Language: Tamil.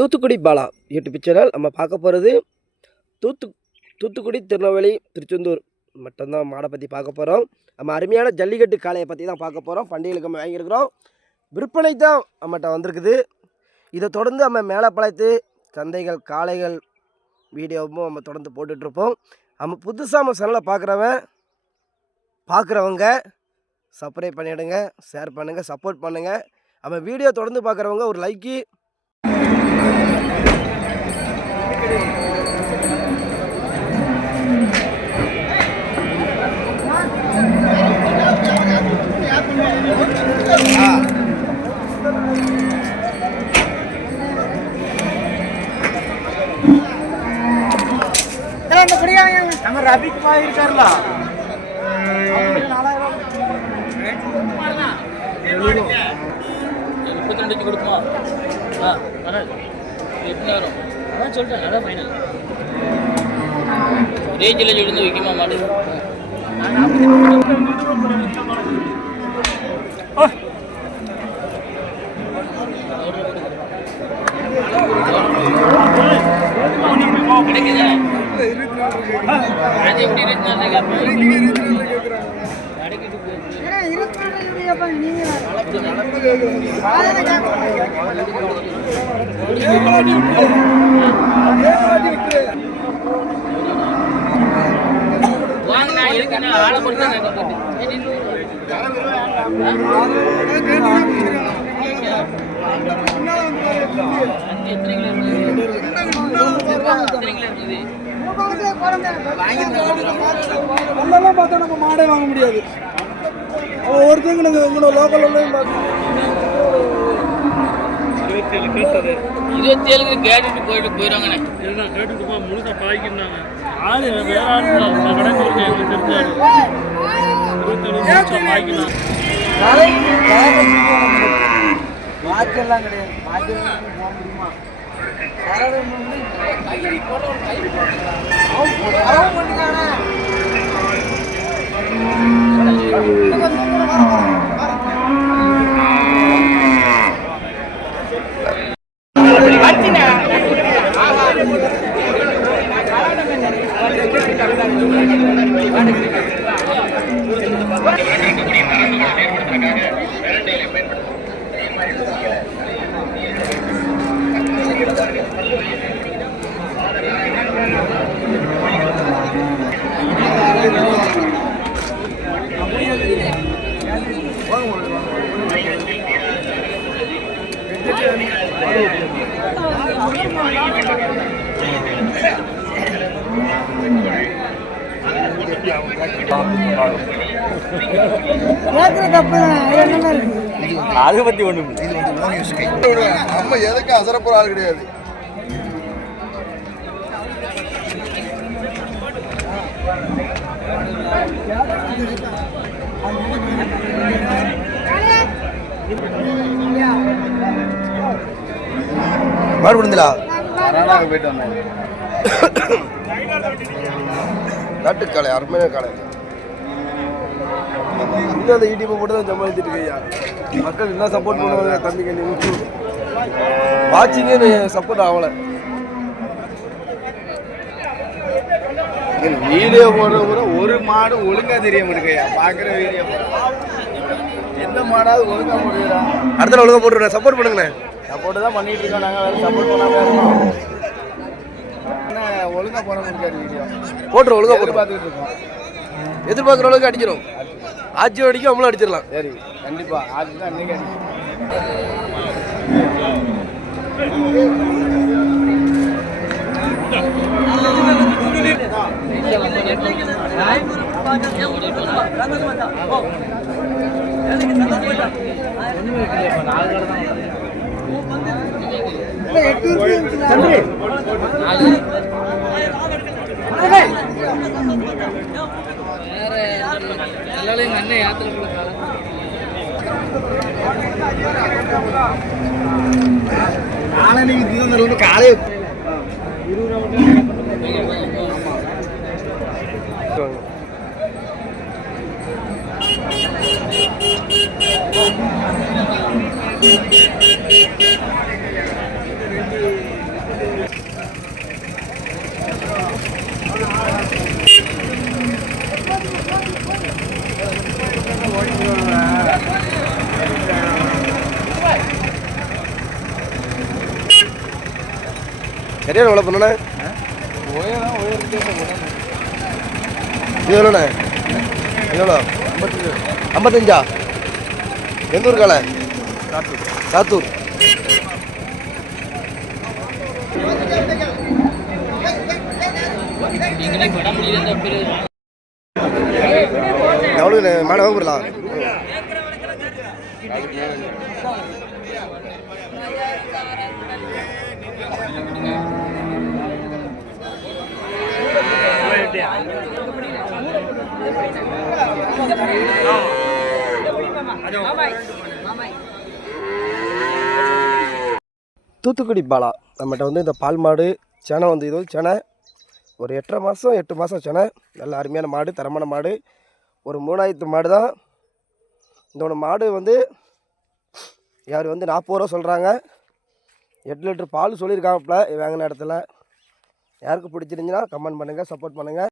Thoothukudi Bala YouTube channel. நம்ம பார்க்க போகிறது தூத்துக்குடி, திருநெல்வேலி, திருச்செந்தூர் மட்டும்தான் மாடை பற்றி பார்க்க போகிறோம். நம்ம அருமையான ஜல்லிக்கட்டு காளையை பற்றி தான் பார்க்க போகிறோம். பண்டிகைகளுக்கு நம்ம வாங்கியிருக்கிறோம், விற்பனை தான் நம்மகிட்ட வந்திருக்குது. இதை தொடர்ந்து நம்ம மேலப்பாளையத்து சந்தைகள் காளைகள் வீடியோவும் நம்ம தொடர்ந்து போட்டுட்ருப்போம். நம்ம புதுசாக நம்ம சேனலை பார்க்குறவங்க சப்ஸ்கிரைப் பண்ணிவிடுங்க, ஷேர் பண்ணுங்கள், சப்போர்ட் பண்ணுங்கள். நம்ம வீடியோ தொடர்ந்து பார்க்குறவங்க ஒரு லைக்கு. நம்ம ரபிக்குமார் இருக்காருல, 32 கொடுக்குமா? வராது. எப்படி வரும்? அதான் சொல்கிறேன், அதான் ஃபைனல். ரேஞ்சில் சொல்லிருந்து விற்குமா மாடு? கிடைக்குதா? அது எப்படி 24 வாங்கினா இருக்குன்னா ஆளை மட்டும் தான் பார்த்தா நம்ம மாடே வாங்க முடியாது. ஒவ்வொருத்தங்க உங்களோட லோக்கல் 27 கேட்டுட்டு போயிடுவாங்கண்ணே. இதுதான் கேட்டுட்டு போய் முழுசாக பாய்க்கிருந்தாங்க. ஆள் வேற ஆள் கடைக்கு இருக்கு, எங்களுக்கு தெரிஞ்சாரு 27 பாய்க்கினாங்க. மாற்றெல்லாம் கிடையாது. மாற்றி போக முடியுமா? அதை பத்தி ஒண்ணு நம்ம எதுக்கு அசரப்போற ஆள் கிடையாது. போயிட்டு வந்தேன். நாட்டுக்காலை அருமையான காலை. இன்னும் அந்த யூடியூப்பை போட்டு தான் சமாளிச்சுட்டு இருக்கையா. மக்கள் என்ன சப்போர்ட் பண்ணுவாங்க தம்பிக்கு, நீ வாட்சிங்கே சப்போர்ட் ஆகலை. வீடியோ போடுற கூட ஒரு மாடு ஒழுங்கா தெரிய முடியா. பாக்குற வீடியோ எந்த மாடாவது ஒழுங்கா போடுறா. அடுத்த ஒழுங்கா போட்டுருவேன். சப்போர்ட் பண்ணுங்கண்ணே. சப்போர்ட் தான் பண்ணிட்டு இருக்கோம். நாங்கள் வேறு சப்போர்ட் பண்ணாம இருக்கோம். ஆனால் ஒழுங்கா போட முடியாது. வீடியோ போட்டுரும், ஒழுங்கா போட்டு பார்த்துட்டு இருக்கோம். எதிர்பார்க்குற அளவுக்கு அடிக்கிறோம். ஆட்சி அடிக்கும், நம்மளும் அடிச்சிடலாம். சரி, கண்டிப்பா ஆட்சி தான் அன்னைக்கு அடிக்கும். எல்லாரும் அண்ணன் யாத்திரை கொடுத்தாங்க. காலைக்கு தீவிர காலையை Thank you. சரியான எவ்வளோ பண்ணண்ணே? உயரம் உயர்ந்தே இது எவ்வளோண்ணே? எவ்வளோ? 55. எந்த ஊர் காலை? சாத்தூர். நீங்களே படம் முடியல பேர் எவ்வளோ மாடு வாங்க போடலாம்? தூத்துக்குடி பாலா நம்மகிட்ட வந்து இந்த பால் மாடு செனை வந்து இது செனை ஒரு 8 மாதம் செனை. நல்ல அருமையான மாடு, தரமான மாடு. ஒரு 3000 மாடு தான். இதோட மாடு வந்து யார் வந்து 40 ரூபா சொல்கிறாங்க. 8 லிட்டர் பால் சொல்லியிருக்காங்கப்பல வாங்கின இடத்துல. யாருக்கு பிடிச்சிருந்துச்சுன்னா கமெண்ட் பண்ணுங்கள், சப்போர்ட் பண்ணுங்கள்.